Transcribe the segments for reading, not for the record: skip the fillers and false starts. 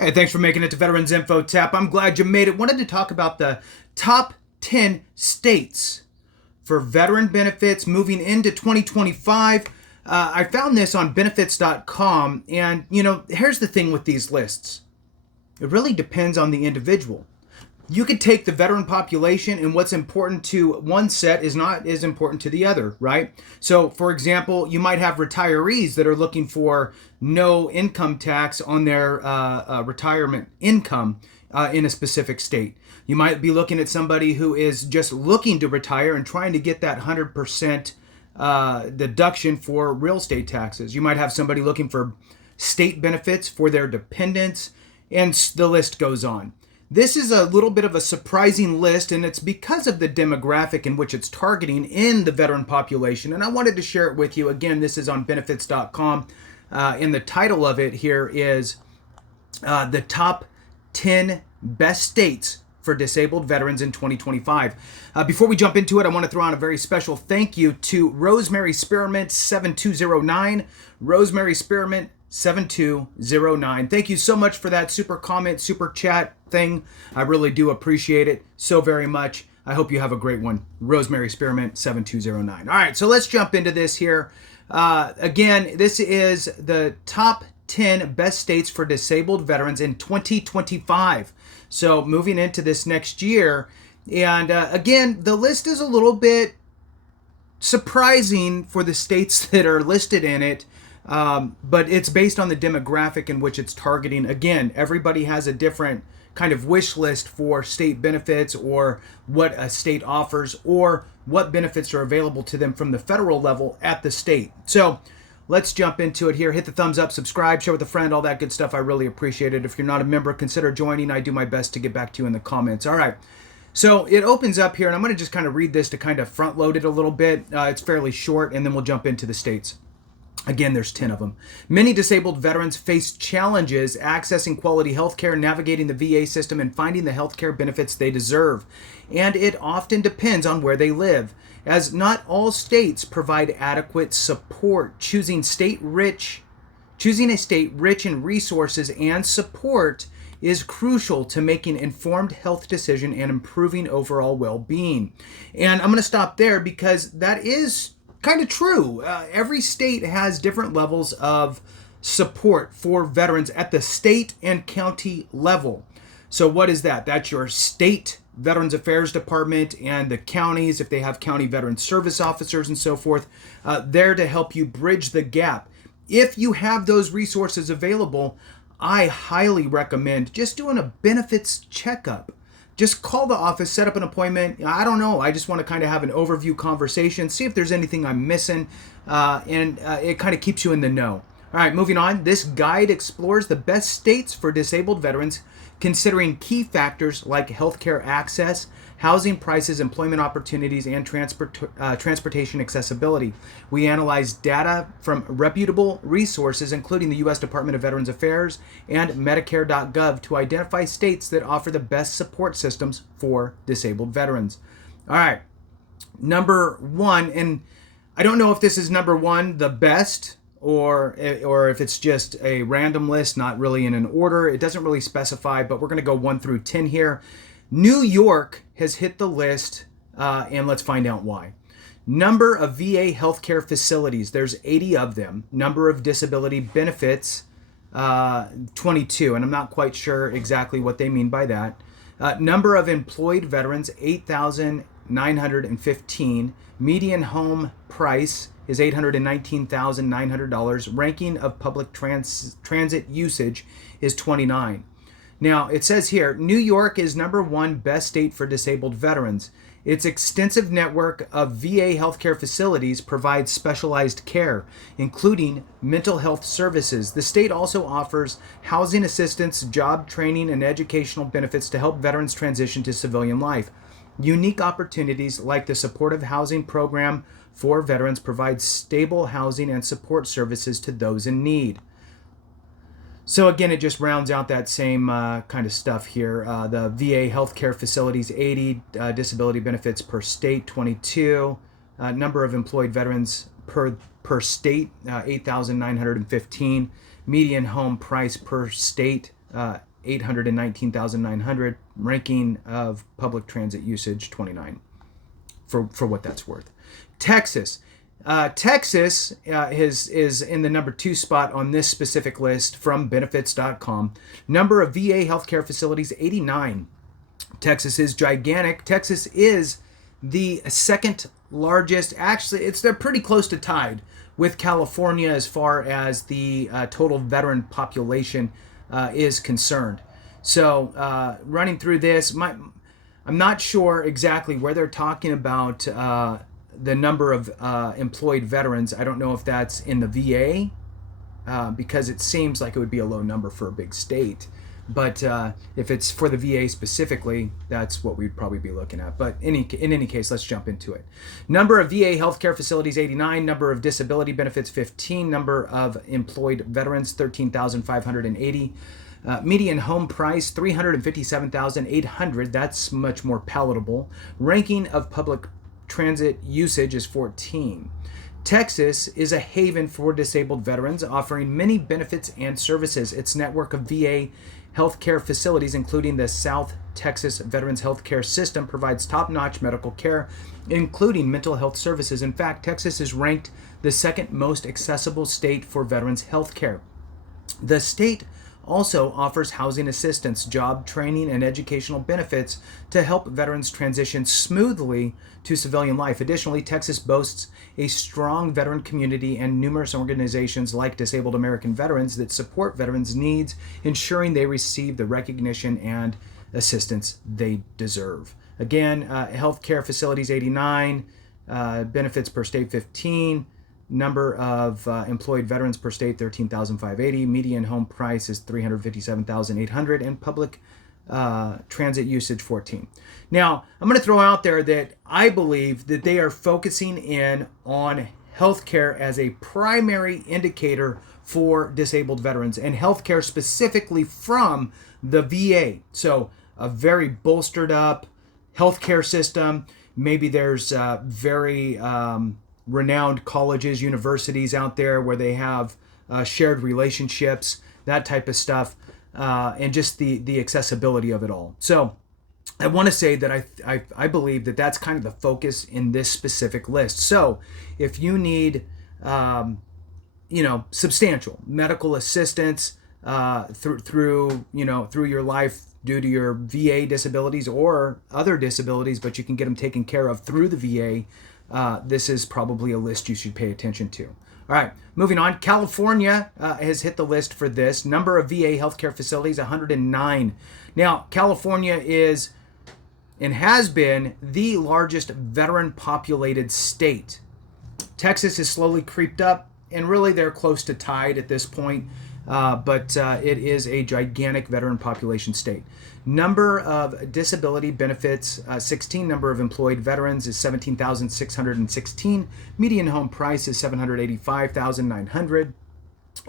Hey, thanks for making it to Veterans Info Tap. I'm glad you made it. Wanted to talk about the top 10 states for veteran benefits moving into 2025. I found this on benefits.com, and here's the thing with these lists. It really depends on the individual. You could take the veteran population, and what's important to one set is not as important to the other, right? So, for example, you might have retirees that are looking for no income tax on their retirement income in a specific state. You might be looking at somebody who is just looking to retire and trying to get that 100% deduction for real estate taxes. You might have somebody looking for state benefits for their dependents, and the list goes on. This is a little bit of a surprising list, and it's because of the demographic in which it's targeting in the veteran population. And I wanted to share it with you. Again, this is on benefits.com. And the title of it here is the top 10 best states for disabled veterans in 2025. Before we jump into it, I want to throw out a very special thank you to Rosemary Spearmint 7209. Rosemary Spearmint 7209. Thank you so much for that super comment, super chat thing. I really do appreciate it so very much. I hope you have a great one. Rosemary Spearmint 7209. All right, so let's jump into this here. Again, this is the top 10 best states for disabled veterans in 2025. So moving into this next year. And again, the list is a little bit surprising for the states that are listed in it. But it's based on the demographic in which it's targeting. Again, everybody has a different kind of wish list for state benefits, or what a state offers, or what benefits are available to them from the federal level at the state. So let's jump into it here. Hit the thumbs up, subscribe, share with a friend, all that good stuff. I really appreciate it. If you're not a member, consider joining. I do my best to get back to you in the comments. All right. So it opens up here, and I'm going to just kind of read this to kind of front load it a little bit. It's fairly short, and then we'll jump into the states. Again, there's 10 of them. Many disabled veterans face challenges accessing quality health care, navigating the VA system, and finding the health care benefits they deserve. And it often depends on where they live, as not all states provide adequate support. Choosing a state rich in resources and support is crucial to making informed health decisions and improving overall well-being. And I'm going to stop there because that is kind of true. Every state has different levels of support for veterans at the state and county level. So what is that? That's your state Veterans Affairs Department, and the counties, if they have county veteran service officers and so forth, there to help you bridge the gap. If you have those resources available, I highly recommend just doing a benefits checkup. Just call the office, set up an appointment. I don't know. I just want to kind of have an overview conversation, see if there's anything I'm missing, and it kind of keeps you in the know. All right, moving on. This guide explores the best states for disabled veterans, considering key factors like healthcare access, housing prices, employment opportunities, and transportation accessibility. We analyze data from reputable resources, including the U.S. Department of Veterans Affairs and Medicare.gov, to identify states that offer the best support systems for disabled veterans. All right, number one, and I don't know if this is number one, the best, or if it's just a random list, not really in an order. It doesn't really specify, but we're going to go 1 through 10 here. New York has hit the list, and let's find out why. Number of VA healthcare facilities, there's 80 of them. Number of disability benefits, 22, and I'm not quite sure exactly what they mean by that. Number of employed veterans, 8,915. Median home price is $819,900. Ranking of public transit usage is 29. Now, it says here, New York is number one best state for disabled veterans. Its extensive network of VA healthcare facilities provides specialized care, including mental health services. The state also offers housing assistance, job training, and educational benefits to help veterans transition to civilian life. Unique opportunities like the supportive housing program for veterans provide stable housing and support services to those in need. So again, it just rounds out that same kind of stuff here. The VA healthcare facilities, 80, disability benefits per state, 22. Number of employed veterans per state, 8,915. Median home price per state, 819,900. Ranking of public transit usage 29, for what that's worth. Texas. Texas is in the number 2 spot on this specific list from benefits.com. Number of VA healthcare facilities 89. Texas is gigantic. Texas is the second largest. Actually, they're pretty close to tied with California as far as the total veteran population is concerned. So running through this, I'm not sure exactly where they're talking about the number of employed veterans. I don't know if that's in the VA because it seems like it would be a low number for a big state. But if it's for the VA specifically, that's what we'd probably be looking at. But in any case, let's jump into it. Number of VA healthcare facilities, 89. Number of disability benefits, 15. Number of employed veterans, 13,580. Median home price, $357,800. That's much more palatable. Ranking of public transit usage is 14. Texas is a haven for disabled veterans, offering many benefits and services. Its network of VA healthcare facilities, including the South Texas Veterans Healthcare System, provides top-notch medical care, including mental health services. In fact, Texas is ranked the second most accessible state for veterans healthcare. The state also offers housing assistance, job training, and educational benefits to help veterans transition smoothly to civilian life. Additionally, Texas boasts a strong veteran community and numerous organizations like Disabled American Veterans that support veterans' needs, ensuring they receive the recognition and assistance they deserve. Again, healthcare facilities 89, benefits per state 15. Number of employed veterans per state, 13,580. Median home price is 357,800, and public transit usage 14. Now, I'm going to throw out there that I believe that they are focusing in on healthcare as a primary indicator for disabled veterans, and healthcare specifically from the VA. So a very bolstered up healthcare system. Maybe there's very renowned colleges, universities out there where they have shared relationships, that type of stuff, and just the accessibility of it all. So I want to say that I believe that that's kind of the focus in this specific list. So if you need substantial medical assistance through your life due to your VA disabilities or other disabilities, but you can get them taken care of through the VA, this is probably a list you should pay attention to. All right, moving on. California has hit the list for this. Number of VA healthcare facilities, 109. Now, California is and has been the largest veteran-populated state. Texas has slowly creeped up, and really they're close to tied at this point, but it is a gigantic veteran population state. Number of disability benefits, 16. Number of employed veterans is 17,616. Median home price is 785,900.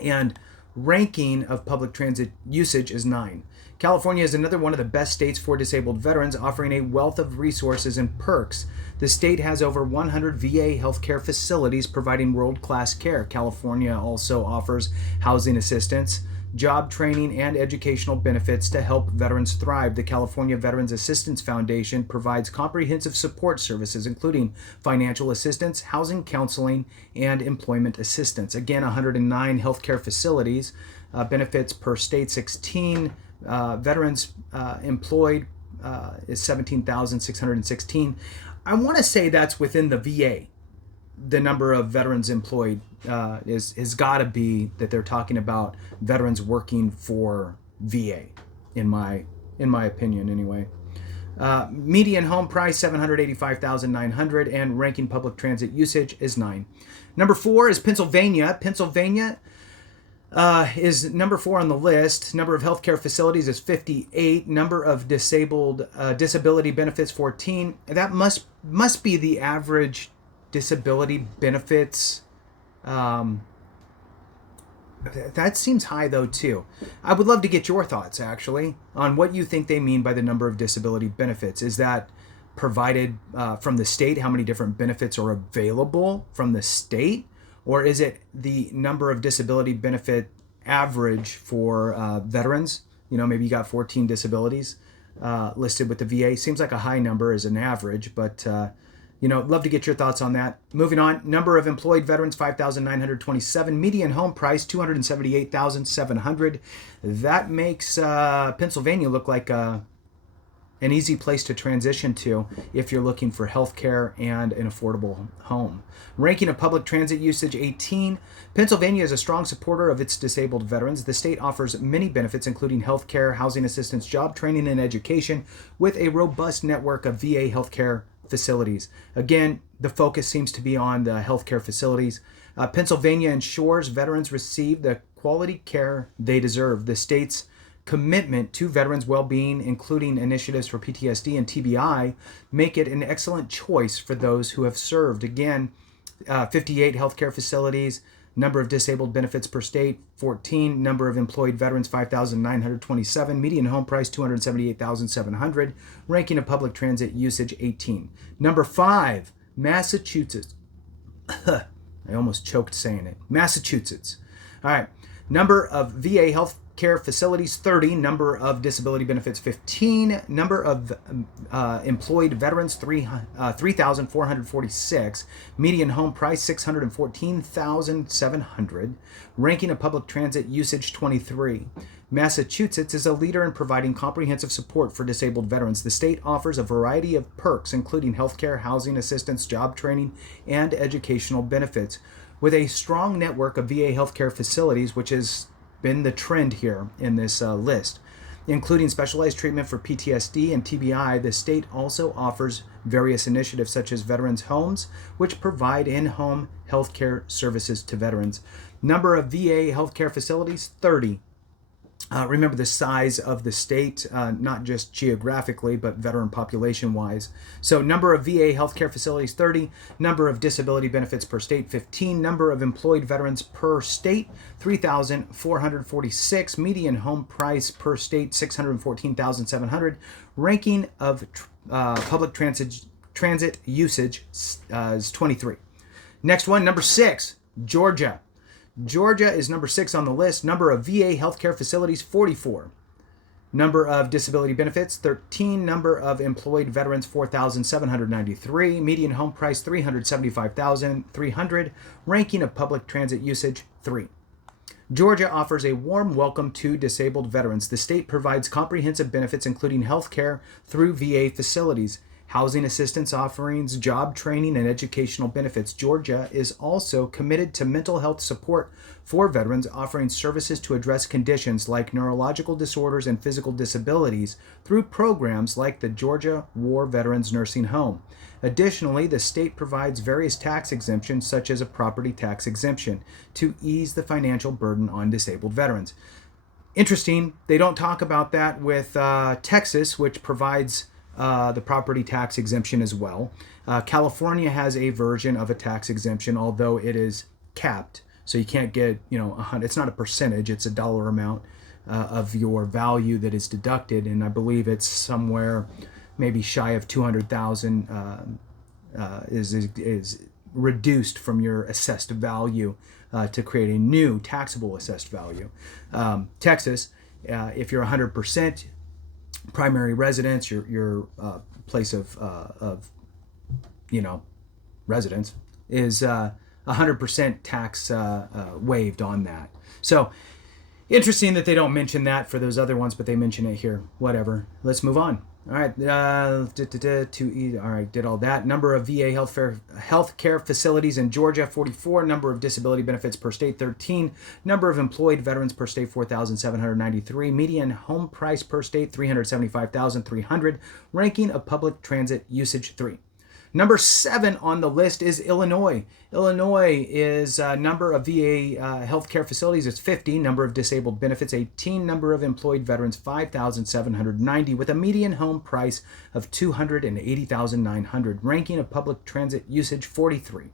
And ranking of public transit usage is 9. California is another one of the best states for disabled veterans, offering a wealth of resources and perks. The state has over 100 VA healthcare facilities providing world-class care. California also offers housing assistance, job training, and educational benefits to help veterans thrive. The California Veterans Assistance Foundation provides comprehensive support services, including financial assistance, housing counseling, and employment assistance. Again, 109 healthcare facilities, benefits per state 16. Veterans employed is 17,616. I want to say that's within the VA. The number of veterans employed has got to be that they're talking about veterans working for VA, in my opinion anyway. Median home price $785,900, and ranking public transit usage is 9. Number 4 is Pennsylvania. Pennsylvania is number 4 on the list. Number of healthcare facilities is 58. Number of disability benefits 14. That must be the average disability benefits. That seems high though too. I would love to get your thoughts actually on what you think they mean by the number of disability benefits. Is that provided from the state? How many different benefits are available from the state? Or is it the number of disability benefit average for veterans? maybe you got 14 disabilities listed with the VA. Seems like a high number as an average, but love to get your thoughts on that. Moving on, number of employed veterans, 5,927. Median home price, $278,700. That makes Pennsylvania look like an easy place to transition to if you're looking for health care and an affordable home. Ranking of public transit usage, 18. Pennsylvania is a strong supporter of its disabled veterans. The state offers many benefits, including health care, housing assistance, job training, and education, with a robust network of VA healthcare facilities. Again, the focus seems to be on the healthcare facilities. Pennsylvania ensures veterans receive the quality care they deserve. The state's commitment to veterans' well-being, including initiatives for PTSD and TBI, make it an excellent choice for those who have served. Again, 58 healthcare facilities, number of disabled benefits per state, 14, number of employed veterans, 5,927, median home price, $278,700, ranking of public transit usage, 18. Number 5, Massachusetts. I almost choked saying it. Massachusetts. All right, number of VA health care facilities, 30. Number of disability benefits, 15. Number of employed veterans, 3,446. Median home price, $614,700. Ranking of public transit usage, 23. Massachusetts is a leader in providing comprehensive support for disabled veterans. The state offers a variety of perks, including healthcare, housing assistance, job training, and educational benefits. With a strong network of VA healthcare facilities, which has been the trend here in this list, including specialized treatment for PTSD and TBI, the state also offers various initiatives such as veterans' homes, which provide in-home healthcare services to veterans. Number of VA healthcare facilities, 30. Remember the size of the state, not just geographically, but veteran population-wise. So number of VA healthcare facilities, 30. Number of disability benefits per state, 15. Number of employed veterans per state, 3,446. Median home price per state, $614,700. Ranking of public transit usage is 23. Next one, number 6, Georgia. Georgia is number 6 on the list. Number of VA healthcare facilities, 44. Number of disability benefits, 13. Number of employed veterans, 4,793. Median home price, $375,300. Ranking of public transit usage, 3. Georgia offers a warm welcome to disabled veterans. The state provides comprehensive benefits, including health care through VA facilities, housing assistance offerings, job training, and educational benefits. Georgia is also committed to mental health support for veterans, offering services to address conditions like neurological disorders and physical disabilities through programs like the Georgia War Veterans Nursing Home. Additionally, the state provides various tax exemptions, such as a property tax exemption, to ease the financial burden on disabled veterans. Interesting, they don't talk about that with Texas, which provides the property tax exemption as well. California has a version of a tax exemption, although it is capped. So you can't get, it's not a percentage, it's a dollar amount of your value that is deducted. And I believe it's somewhere maybe shy of 200,000 is reduced from your assessed value to create a new taxable assessed value. Texas, if you're 100%, primary residence, your place of residence is 100% tax waived on that. So interesting that they don't mention that for those other ones, but they mention it here. Whatever. Let's move on. All right. All right. Did all that. Number of VA healthcare facilities in Georgia, 44. Number of disability benefits per state, 13. Number of employed veterans per state, 4,793. Median home price per state, $375,300. Ranking of public transit usage, 3. Number 7 on the list is Illinois. Illinois is number of VA healthcare facilities is 50. Number of disabled benefits, 18. Number of employed veterans, 5,790, with a median home price of $280,900. Ranking of public transit usage, 43.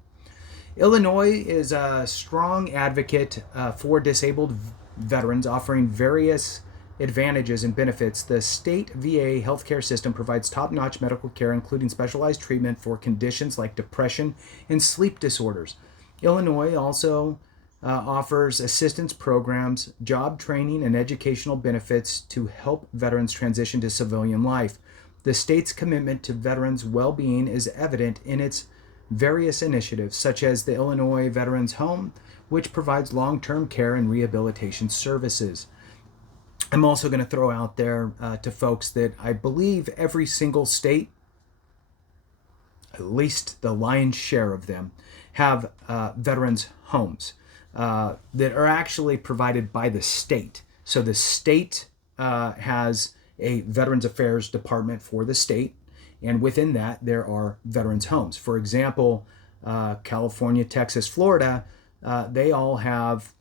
Illinois is a strong advocate for disabled veterans, offering various advantages and benefits. The state VA healthcare system provides top-notch medical care, including specialized treatment for conditions like depression and sleep disorders. Illinois also offers assistance programs, job training, and educational benefits to help veterans transition to civilian life. The state's commitment to veterans' well-being is evident in its various initiatives, such as the Illinois Veterans Home, which provides long-term care and rehabilitation services. I'm also going to throw out there to folks that I believe every single state, at least the lion's share of them, have veterans homes that are actually provided by the state. So the state has a Veterans Affairs department for the state, and within that there are veterans homes. For example, California, Texas, Florida, they all have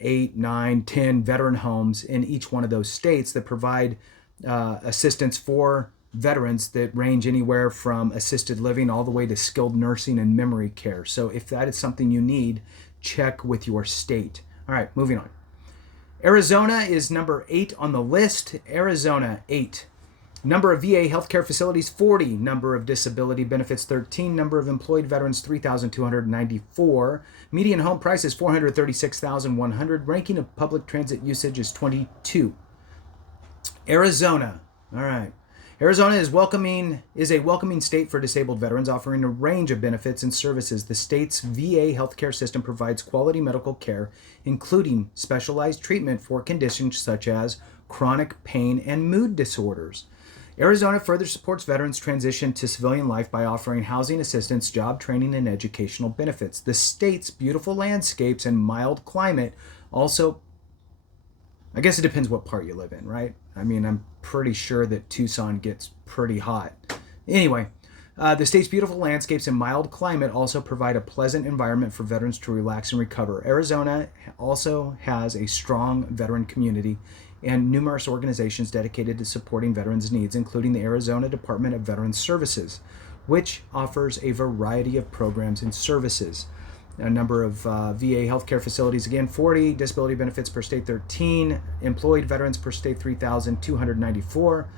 8, 9, 10 veteran homes in each one of those states that provide assistance for veterans that range anywhere from assisted living all the way to skilled nursing and memory care. So if that is something you need, check with your state. All right, moving on. Arizona is number 8 on the list. Arizona, 8. Number of VA healthcare facilities, 40. Number of disability benefits, 13. Number of employed veterans, 3,294. Median home price is $436,100. Ranking of public transit usage is 22. Arizona. All right. Arizona is a welcoming state for disabled veterans, offering a range of benefits and services. The state's VA healthcare system provides quality medical care, including specialized treatment for conditions such as chronic pain and mood disorders. Arizona further supports veterans' transition to civilian life by offering housing assistance, job training, and educational benefits. The state's beautiful landscapes and mild climate also, I guess it depends what part you live in, right? I mean, I'm pretty sure that Tucson gets pretty hot. Anyway, the state's beautiful landscapes and mild climate also provide a pleasant environment for veterans to relax and recover. Arizona also has a strong veteran community and numerous organizations dedicated to supporting veterans' needs, including the Arizona Department of Veterans Services, which offers a variety of programs and services. A number of VA healthcare facilities, again, 40. Disability benefits per state, 13. Employed veterans per state, 3,294.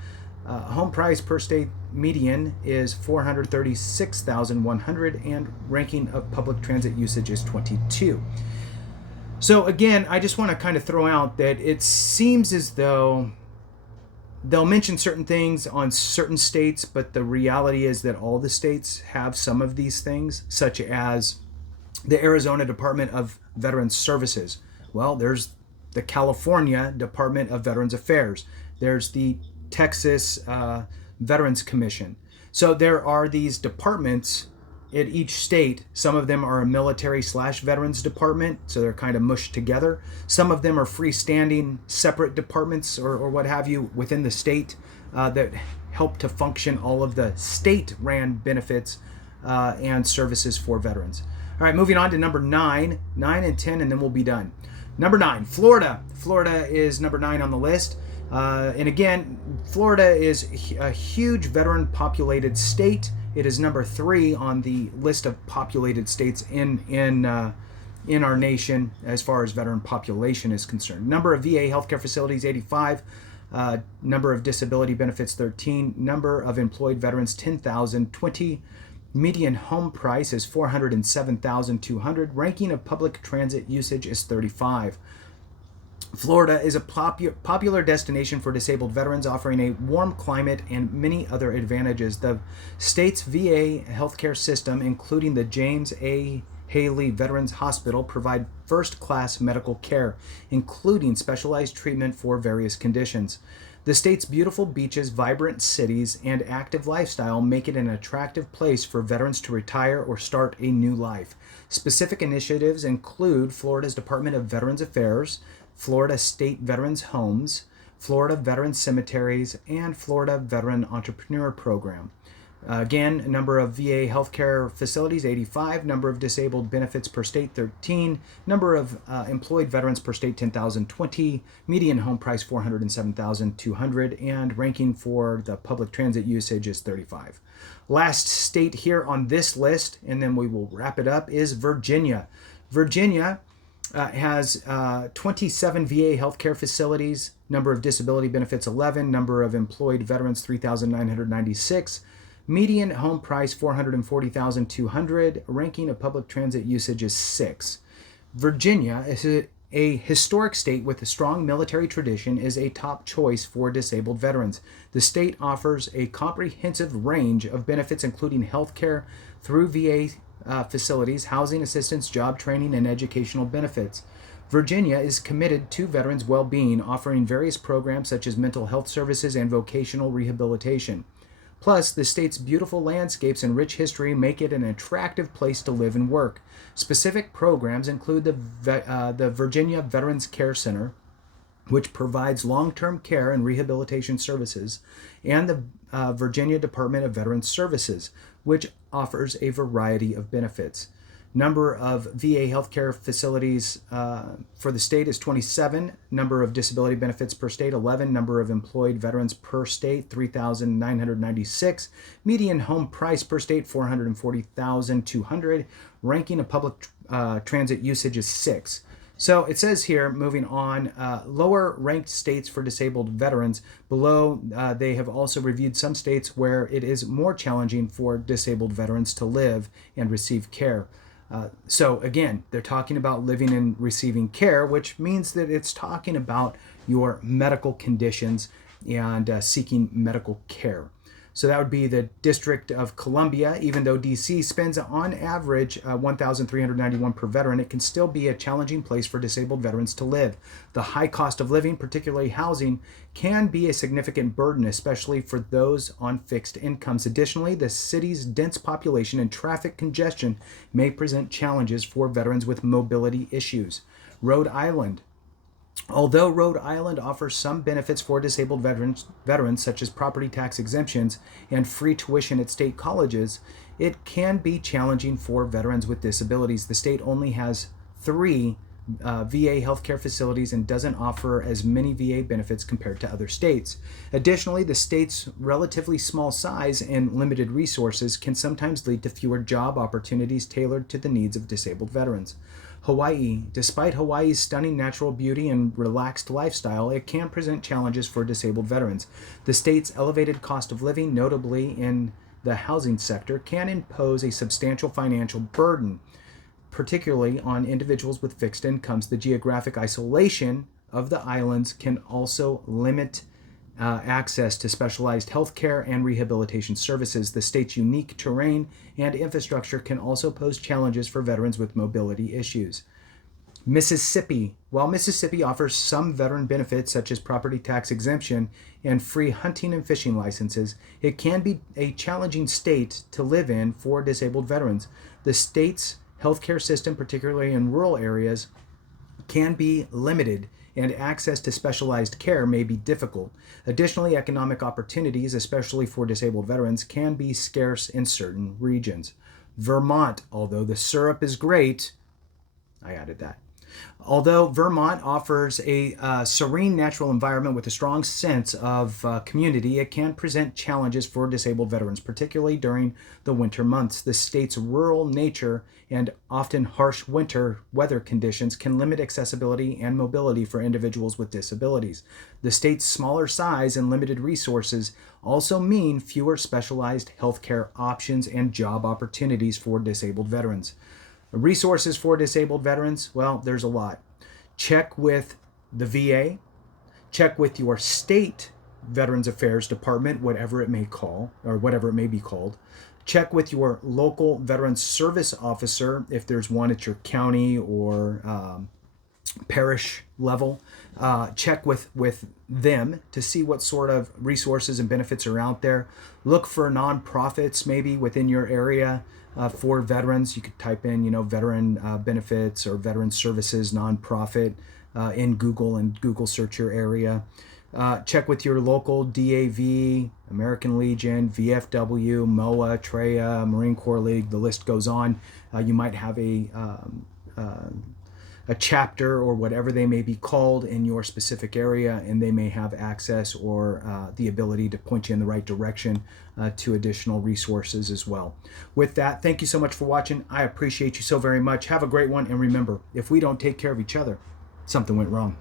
Home price per state median is $436,100, and ranking of public transit usage is 22. So again, I just want to kind of throw out that it seems as though they'll mention certain things on certain states, but the reality is that all the states have some of these things, such as the Arizona Department of Veterans Services. Well, there's the California Department of Veterans Affairs. There's the Texas Veterans Commission. So there are these departments at each state. Some of them are a military/veterans department, so they're kind of mushed together. Some of them are freestanding separate departments or what have you within the state that help to function all of the state-ran benefits and services for veterans. All right, moving on to number 9 and 10, and then we'll be done. Number 9, Florida. Florida is number 9 on the list. And again, Florida is a huge veteran-populated state. It is number 3 on the list of populated states in our nation as far as veteran population is concerned. Number of VA healthcare facilities, 85. Number of disability benefits, 13. Number of employed veterans, 10,020. Median home price is $407,200. Ranking of public transit usage is 35. Florida is a popular destination for disabled veterans, offering a warm climate and many other advantages. The state's VA healthcare system, including the James A. Haley Veterans Hospital, provide first-class medical care, including specialized treatment for various conditions. The state's beautiful beaches, vibrant cities, and active lifestyle make it an attractive place for veterans to retire or start a new life. Specific initiatives include Florida's Department of Veterans Affairs, Florida State Veterans Homes, Florida Veteran Cemeteries, and Florida Veteran Entrepreneur Program. Again, number of VA healthcare facilities, 85. Number of disabled benefits per state, 13. Number of employed veterans per state, 10,020. Median home price, $407,200. And ranking for the public transit usage is 35. Last state here on this list, and then we will wrap it up, is Virginia. Virginia has 27 VA healthcare facilities. Number of disability benefits, 11. Number of employed veterans, 3,996. Median home price, $440,200. Ranking of public transit usage is 6. Virginia is a historic state with a strong military tradition, is a top choice for disabled veterans. The state offers a comprehensive range of benefits, including health care through VA facilities, housing assistance, job training, and educational benefits. Virginia is committed to veterans' well-being, offering various programs such as mental health services and vocational rehabilitation. Plus, the state's beautiful landscapes and rich history make it an attractive place to live and work. Specific programs include the Virginia Veterans Care Center, which provides long-term care and rehabilitation services, and the Virginia Department of Veterans Services, which offers a variety of benefits. Number of VA healthcare facilities for the state is 27. Number of disability benefits per state, 11. Number of employed veterans per state, 3,996. Median home price per state, 440,200. Ranking of public transit usage is 6. So it says here, moving on, lower ranked states for disabled veterans. Below, they have also reviewed some states where it is more challenging for disabled veterans to live and receive care. So again, they're talking about living and receiving care, which means that it's talking about your medical conditions and seeking medical care. So that would be the District of Columbia. Even though DC spends on average $1,391 per veteran, it can still be a challenging place for disabled veterans to live. The high cost of living, particularly housing, can be a significant burden, especially for those on fixed incomes. Additionally, the city's dense population and traffic congestion may present challenges for veterans with mobility issues. Rhode Island. Although Rhode Island offers some benefits for disabled veterans such as property tax exemptions and free tuition at state colleges, it can be challenging for veterans with disabilities. The state only has 3 VA healthcare facilities and doesn't offer as many VA benefits compared to other states. Additionally, the state's relatively small size and limited resources can sometimes lead to fewer job opportunities tailored to the needs of disabled veterans. Hawaii. Despite Hawaii's stunning natural beauty and relaxed lifestyle, it can present challenges for disabled veterans. The state's elevated cost of living, notably in the housing sector, can impose a substantial financial burden, particularly on individuals with fixed incomes. The geographic isolation of the islands can also limit access to specialized healthcare and rehabilitation services. The state's unique terrain and infrastructure can also pose challenges for veterans with mobility issues. Mississippi. While Mississippi offers some veteran benefits such as property tax exemption and free hunting and fishing licenses, it can be a challenging state to live in for disabled veterans. The state's healthcare system, particularly in rural areas, can be limited, and access to specialized care may be difficult. Additionally, economic opportunities, especially for disabled veterans, can be scarce in certain regions. Vermont, although the syrup is great, I added that. Although Vermont offers a serene natural environment with a strong sense of community, it can present challenges for disabled veterans, particularly during the winter months. The state's rural nature and often harsh winter weather conditions can limit accessibility and mobility for individuals with disabilities. The state's smaller size and limited resources also mean fewer specialized healthcare options and job opportunities for disabled veterans. Resources for disabled veterans, well, there's a lot. Check with the VA, check with your state Veterans Affairs Department, whatever it may call, or whatever it may be called. Check with your local Veterans Service Officer, if there's one at your county or parish level. Check with them to see what sort of resources and benefits are out there. Look for nonprofits maybe within your area for veterans. You could type in, veteran benefits or veteran services nonprofit in Google and Google search your area. Check with your local DAV, American Legion, VFW, MOA, TREA, Marine Corps League, the list goes on. You might have a chapter or whatever they may be called in your specific area, and they may have access or the ability to point you in the right direction to additional resources as well. With that, thank you so much for watching. I appreciate you so very much. Have a great one, and remember, if we don't take care of each other, something went wrong.